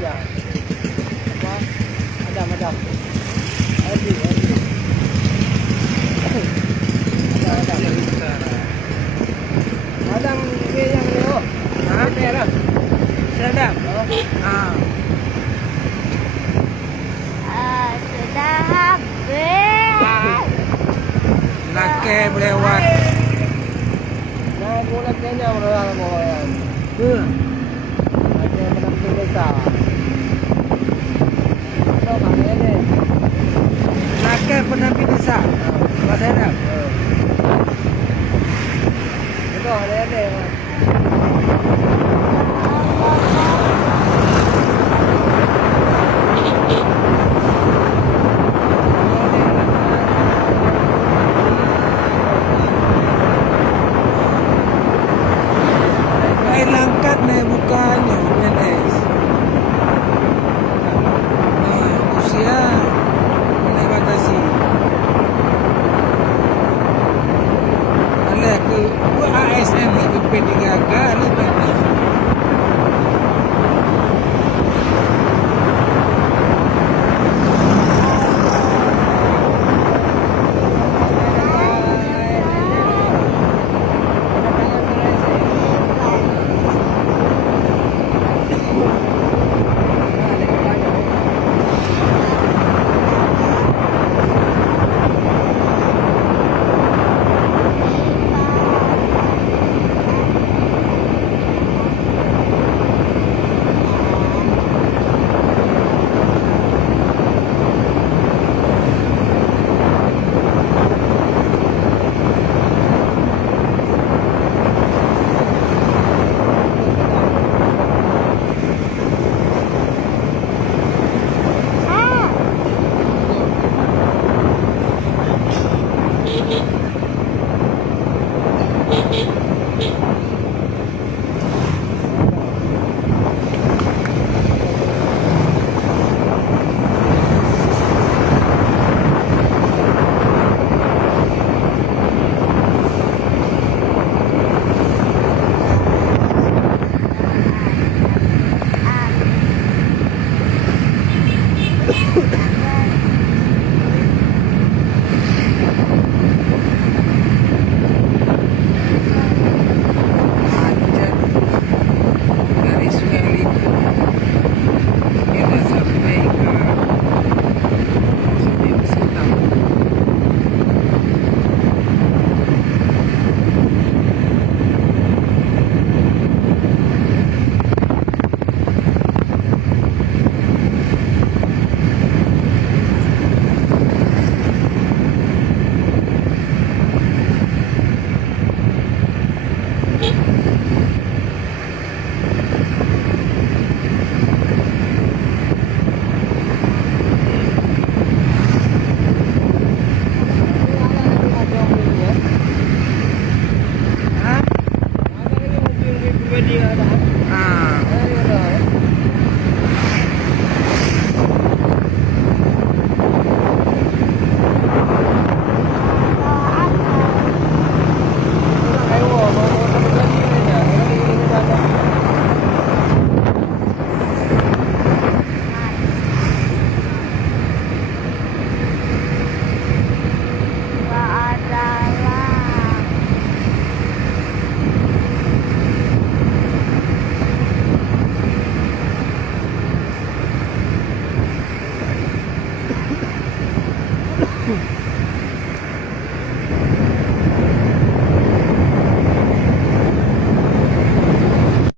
aja. Apa? Adam. Adi. Adam. Adam ini yang ini oh. Merah. Sedap. Oh. Ah. Sudah habis. Laki lewat. Nah, mulai kayaknya orang mau yang. Ada penampil desa. Ada mana ini? Laki penampil desa. Sedap. Itu ada ini. Ay langkat na bukanya PNS. Usia na batasi. Ala ke ASN ke P3K ala PNS.